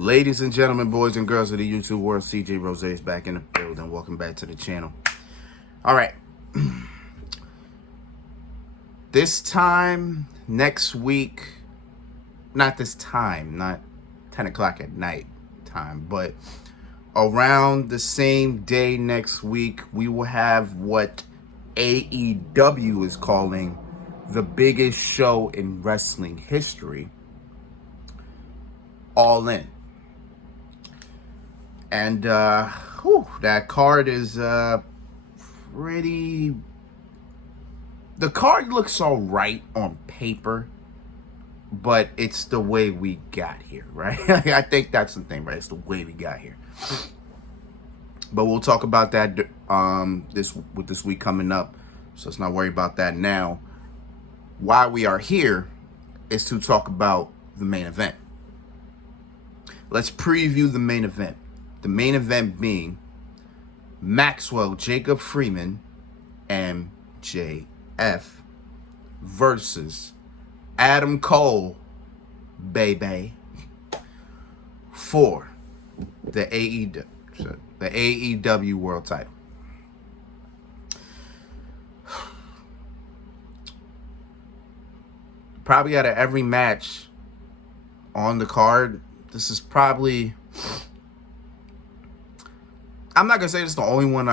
Ladies and gentlemen, boys and girls of the YouTube world, CJ Rose is back in the building. Welcome back to the channel. All right. This time next week, not 10 o'clock at night time, but around the same day next week, we will have what AEW is calling the biggest show in wrestling history, All In. And that card is pretty... The card looks all right on paper, but it's the way we got here, right? I think that's the thing, right? It's the way we got here. But we'll talk about that this week coming up, so let's not worry about that now. Why we are here is to talk about the main event. Let's preview the main event. The main event being Maxwell Jacob Freeman, MJF, versus Adam Cole, baby, for the AEW World Title. Probably out of every match on the card, this is probably... I'm not gonna say this is the only one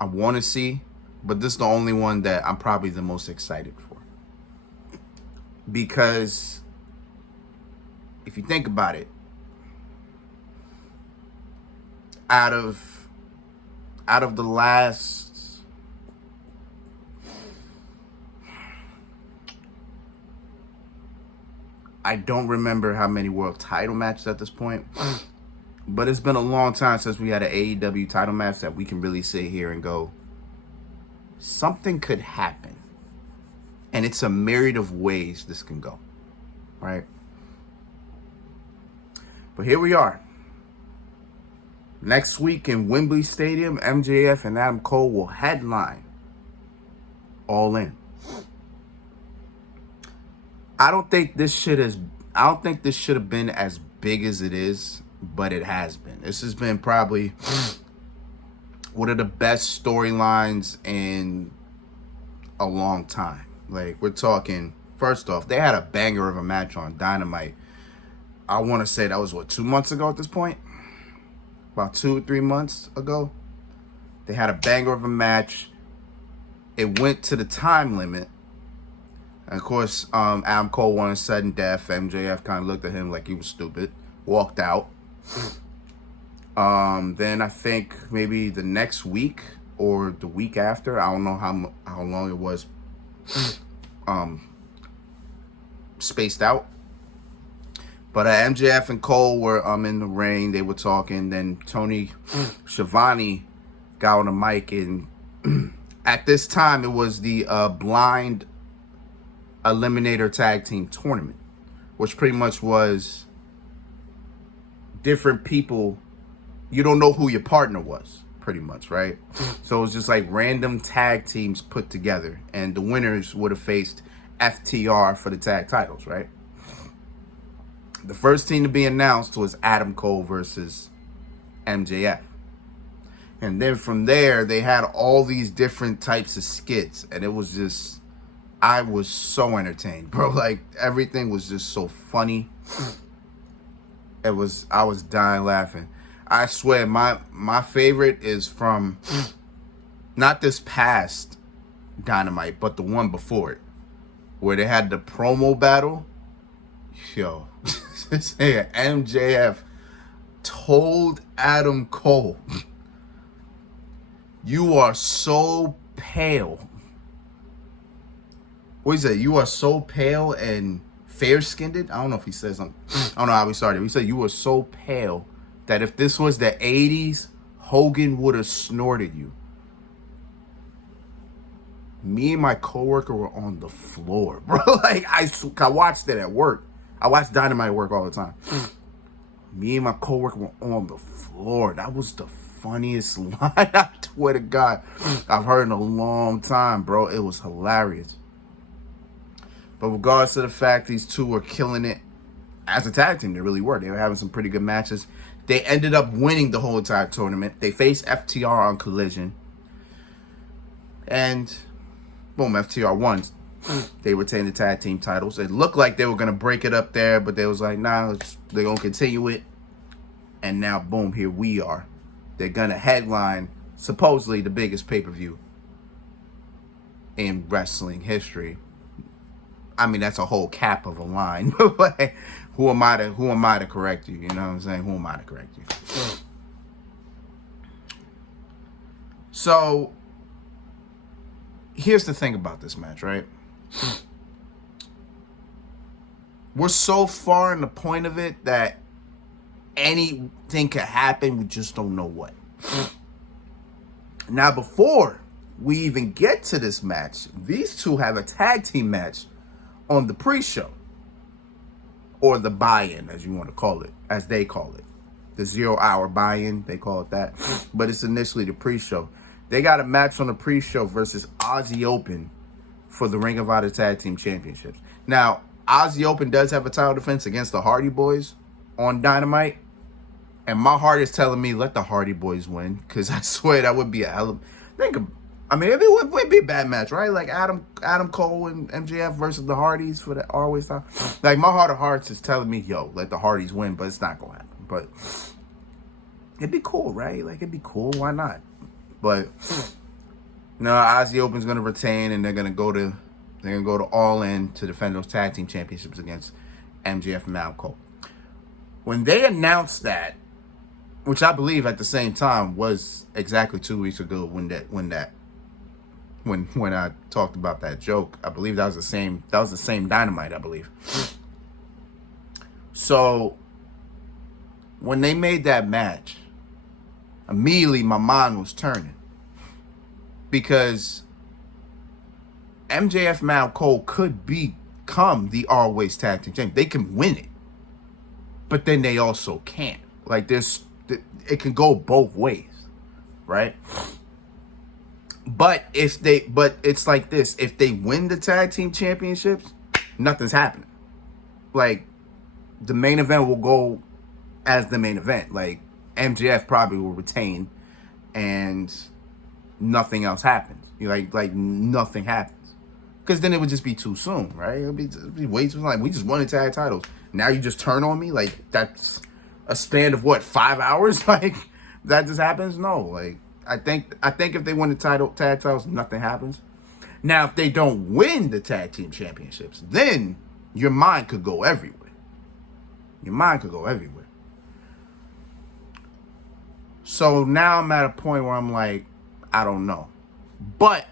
I want to see, but this is the only one that I'm probably the most excited for. Because if you think about it, out of the last, I don't remember how many world title matches at this point. But it's been a long time since we had an AEW title match that we can really sit here and go, something could happen. And it's a myriad of ways this can go, right? But here we are. Next week in Wembley Stadium, MJF and Adam Cole will headline All In. I don't think this should have been as big as it is. But it has been. This has been probably one of the best storylines in a long time. Like, we're talking, first off, they had a banger of a match on Dynamite. I want to say that was, 2 months ago at this point? About 2 or 3 months ago. They had a banger of a match. It went to the time limit. And, of course, Adam Cole wanted sudden death. MJF kind of looked at him like he was stupid. Walked out. Then I think maybe the next week or the week after, I don't know how long it was spaced out, but MJF and Cole were in the ring. They were talking. Then Tony Schiavone got on the mic, and at this time it was the blind eliminator tag team tournament, which pretty much was different people. You don't know who your partner was, pretty much, right? So it was just like random tag teams put together, and the winners would have faced FTR for the tag titles, right? The first team to be announced was Adam Cole versus MJF. And then from there, they had all these different types of skits, and it was just, I was so entertained, bro. Like, everything was just so funny. I was dying laughing. I swear, my favorite is from not this past Dynamite, but the one before it, where they had the promo battle. Yo, MJF told Adam Cole, "You are so pale." What is it? You are so pale and fair-skinned. I don't know if he said something. I don't know how he started. He said, "You were so pale that if this was the 80s, Hogan would have snorted you." Me and my coworker were on the floor, bro. Like, I watched it at work. I watch Dynamite at work all the time. Me and my coworker were on the floor. That was the funniest line, I swear to God, I've heard in a long time, bro. It was hilarious. But regardless of the fact these two were killing it, as a tag team, they really were. They were having some pretty good matches. They ended up winning the whole entire tournament. They faced FTR on Collision. And boom, FTR won. They retained the tag team titles. It looked like they were going to break it up there, but they was like, nah, they're going to continue it. And now, boom, here we are. They're going to headline, supposedly, the biggest pay-per-view in wrestling history. I mean, that's a whole cap of a line. But who am I to correct you? You know what I'm saying? Who am I to correct you? So, here's the thing about this match, right? We're so far in the point of it that anything could happen. We just don't know what. Now, before we even get to this match, these two have a tag team match on the pre-show. Or the buy-in, as you want to call it. As they call it. The 0 hour buy-in, they call it that. But it's initially the pre-show. They got a match on the pre-show versus Aussie Open for the Ring of Honor Tag Team Championships. Now, Aussie Open does have a title defense against the Hardy Boys on Dynamite. And my heart is telling me, let the Hardy Boys win. Because I swear that would be a hell of... it would be a bad match, right? Like Adam Cole and MJF versus the Hardys for the always time. Like, my heart of hearts is telling me, yo, let the Hardys win. But it's not going to happen. But it'd be cool, right? Like, it'd be cool. Why not? But... no, Aussie Open's gonna retain, and they're gonna go to All In to defend those tag team championships against MJF and Adam Cole. When they announced that, which I believe at the same time was exactly 2 weeks ago when I talked about that joke, I believe that was the same Dynamite, I believe. So when they made that match, immediately my mind was turning. Because MJF and Adam Cole could become the Always Tag Team Champions. They can win it. But then they also can't. Like, it can go both ways. Right? But it's like this. If they win the Tag Team Championships, nothing's happening. Like, the main event will go as the main event. Like, MJF probably will retain, and nothing else happens. Like nothing happens. Because then it would just be too soon, right? It'd be way too soon. Like, we just won the tag titles. Now you just turn on me? Like, that's a span of what, 5 hours? Like, that just happens? No. Like, I think if they win the tag titles, nothing happens. Now, if they don't win the tag team championships, then your mind could go everywhere. Your mind could go everywhere. So now I'm at a point where I'm like, I don't know. But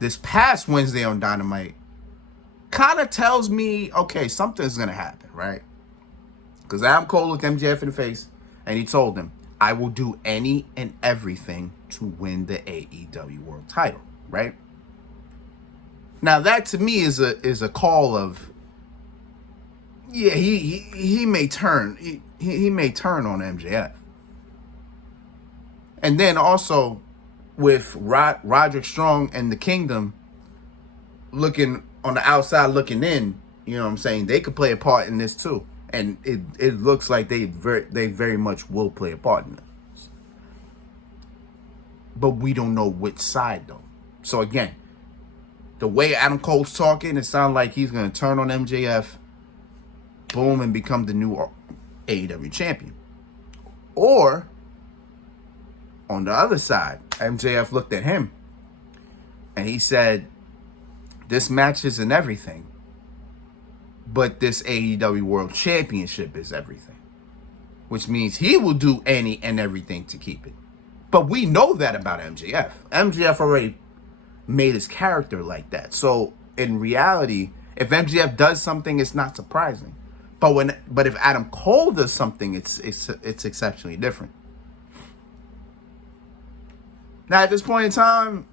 this past Wednesday on Dynamite kind of tells me, okay, something's going to happen, right? Because Adam Cole looked MJF in the face and he told him, I will do any and everything to win the AEW World title, right? Now that to me is a call of, yeah, he may turn. He may turn on MJF. And then also, with Roderick Strong and the Kingdom looking on the outside looking in, you know what I'm saying? They could play a part in this too. And it looks like they very much will play a part in this. But we don't know which side though. So again, the way Adam Cole's talking, it sounds like he's going to turn on MJF, boom, and become the new AEW champion. Or on the other side, MJF looked at him and he said, this match isn't everything, but this AEW World Championship is everything. Which means he will do any and everything to keep it. But we know that about MJF. MJF already made his character like that. So in reality, if MJF does something, it's not surprising. But if Adam Cole does something, it's exceptionally different. Now, at this point in time,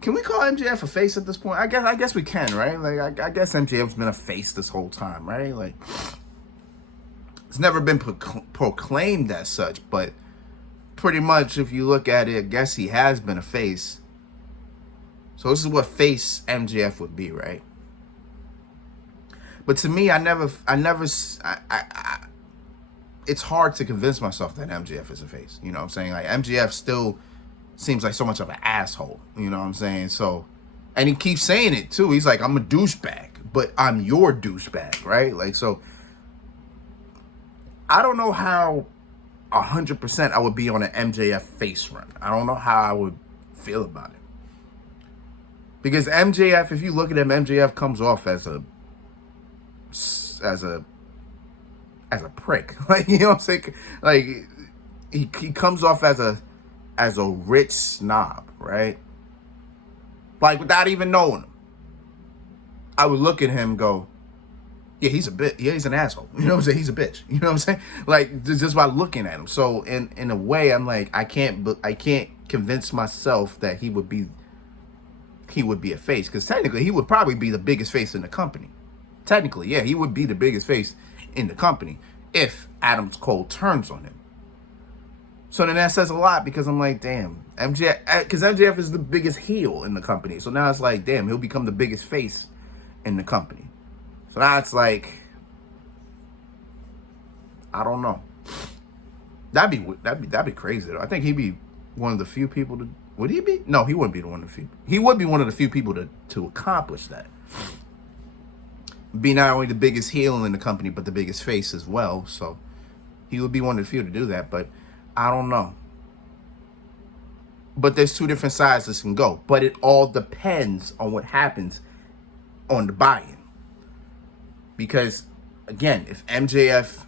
can we call MJF a face at this point? I guess we can, right? Like, I guess MJF's been a face this whole time, right? Like, it's never been proclaimed as such, but pretty much, if you look at it, I guess he has been a face. So this is what face MJF would be, right? But to me, it's hard to convince myself that MJF is a face. You know what I'm saying? Like, MJF still seems like so much of an asshole. You know what I'm saying? So, and he keeps saying it too. He's like, I'm a douchebag, but I'm your douchebag, right? Like, so I don't know how 100% I would be on an MJF face run. I don't know how I would feel about it. Because MJF, if you look at him, MJF comes off as a prick. Like, you know what I'm saying? Like, he comes off as a rich snob, right? Like, without even knowing him, I would look at him and go, yeah, he's a bit. Yeah, he's an asshole. You know what I'm saying? He's a bitch. You know what I'm saying? Like, just by looking at him. So in a way, I'm like, I can't convince myself that he would be a face, because technically he would probably be the biggest face in the company. Technically, yeah, he would be the biggest face in the company if Adam Cole turns on him. So then that says a lot, because I'm like, damn, MJF, because MJF is the biggest heel in the company. So now it's like, damn, he'll become the biggest face in the company. So now it's like, I don't know. That'd be crazy though. I think he'd be one of the few people to. Would he be? No, he wouldn't be one of the few. He would be one of the few people to accomplish that. Be not only the biggest heel in the company, but the biggest face as well. So he would be one of the few to do that. But I don't know. But there's two different sides this can go. But it all depends on what happens on the buy-in. Because, again, if MJF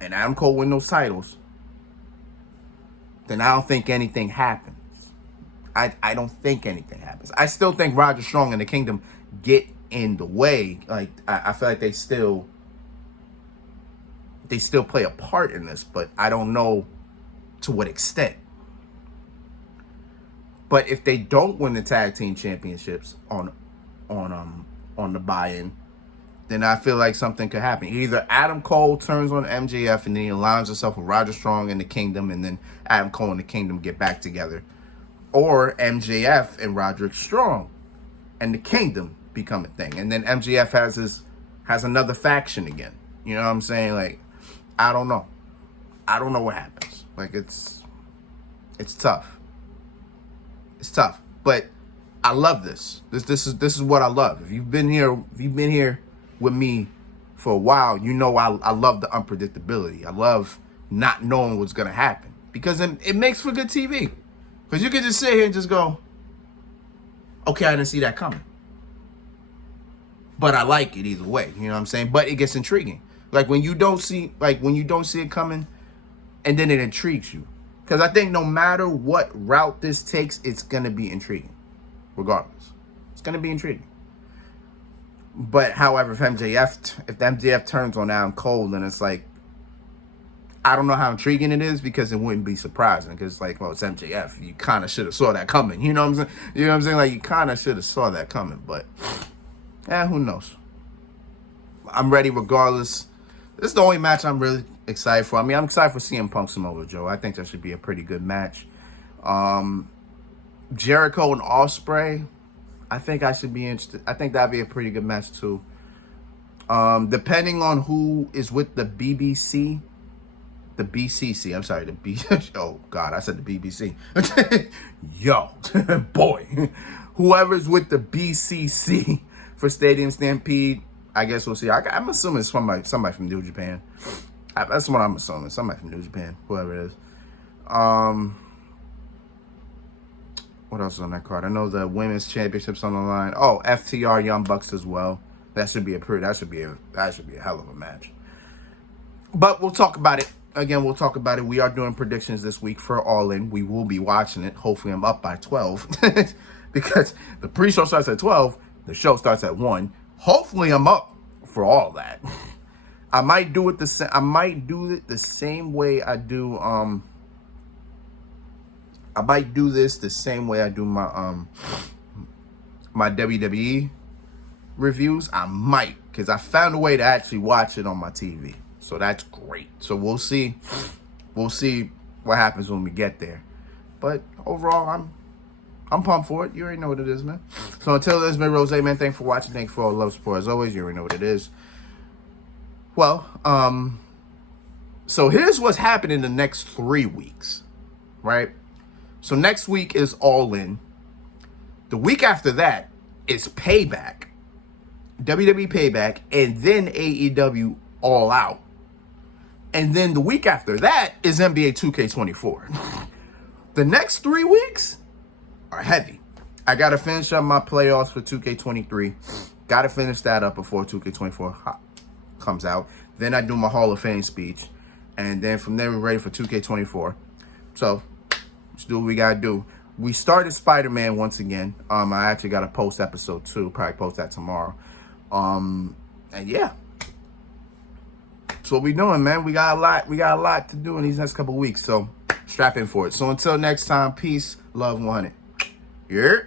and Adam Cole win those titles, then I don't think anything happens. I don't think anything happens. I still think Roger Strong and the Kingdom get in the way. Like, I feel like they still play a part in this, but I don't know to what extent. But if they don't win the tag team championships on the buy-in, then I feel like something could happen. Either Adam Cole turns on MJF and then he aligns himself with Roger Strong and the Kingdom, and then Adam Cole and the Kingdom get back together. Or MJF and Roderick Strong and the Kingdom become a thing. And then MJF has another faction again. You know what I'm saying? Like, I don't know. I don't know what happens. Like, it's tough. It's tough. But I love this. This is what I love. If you've been here with me for a while, you know I love the unpredictability. I love not knowing what's gonna happen, because it makes for good TV. Because you can just sit here and just go, okay, I didn't see that coming, but I like it either way. You know what I'm saying? But it gets intriguing. Like when you don't see it coming, and then it intrigues you. Because I think no matter what route this takes, it's gonna be intriguing, regardless. It's gonna be intriguing. But however, if MJF turns on Adam Cole, then it's like, I don't know how intriguing it is, because it wouldn't be surprising. Because like, well, it's MJF. You kind of should have saw that coming. You know what I'm saying? You know what I'm saying? Like, you kind of should have saw that coming. But, who knows? I'm ready regardless. This is the only match I'm really excited for. I mean, I'm excited for CM Punk Samoa Joe. I think that should be a pretty good match. Jericho and Ospreay, I think I should be interested. I think that'd be a pretty good match too. Depending on who is with the BCC. I'm sorry, oh God, I said the BBC. Yo, boy, whoever's with the BCC for Stadium Stampede, I guess we'll see. I'm assuming it's somebody from New Japan. That's what I'm assuming. Somebody from New Japan, whoever it is. What else is on that card? I know the women's championships on the line. Oh, FTR Young Bucks as well. That should be a hell of a match. But we'll talk about it. Again, we'll talk about it. We are doing predictions this week for All In. We will be watching it. Hopefully, I'm up by 12 because the pre-show starts at 12. The show starts at 1. Hopefully, I'm up for all that. I might do it the same way I do. I might do this the same way I do my my WWE reviews. I might, because I found a way to actually watch it on my TV. So that's great. So we'll see. We'll see what happens when we get there. But overall, I'm pumped for it. You already know what it is, man. So until then, it's been Rose, man. Thanks for watching. Thanks for all the love, support. As always, you already know what it is. Well, so here's what's happening the next 3 weeks, right? So next week is All In. The week after that is Payback, WWE Payback, and then AEW All Out. And then the week after that is NBA 2K24. The next 3 weeks are heavy. I got to finish up my playoffs for 2K23. Got to finish that up before 2K24 comes out. Then I do my Hall of Fame speech. And then from there, we're ready for 2K24. So, let's do what we got to do. We started Spider-Man once again. I actually got to post episode 2. Probably post that tomorrow. And yeah. That's what we doing, man. We got a lot to do in these next couple weeks. So, strap in for it. So, until next time, peace, love, 100. Yeah.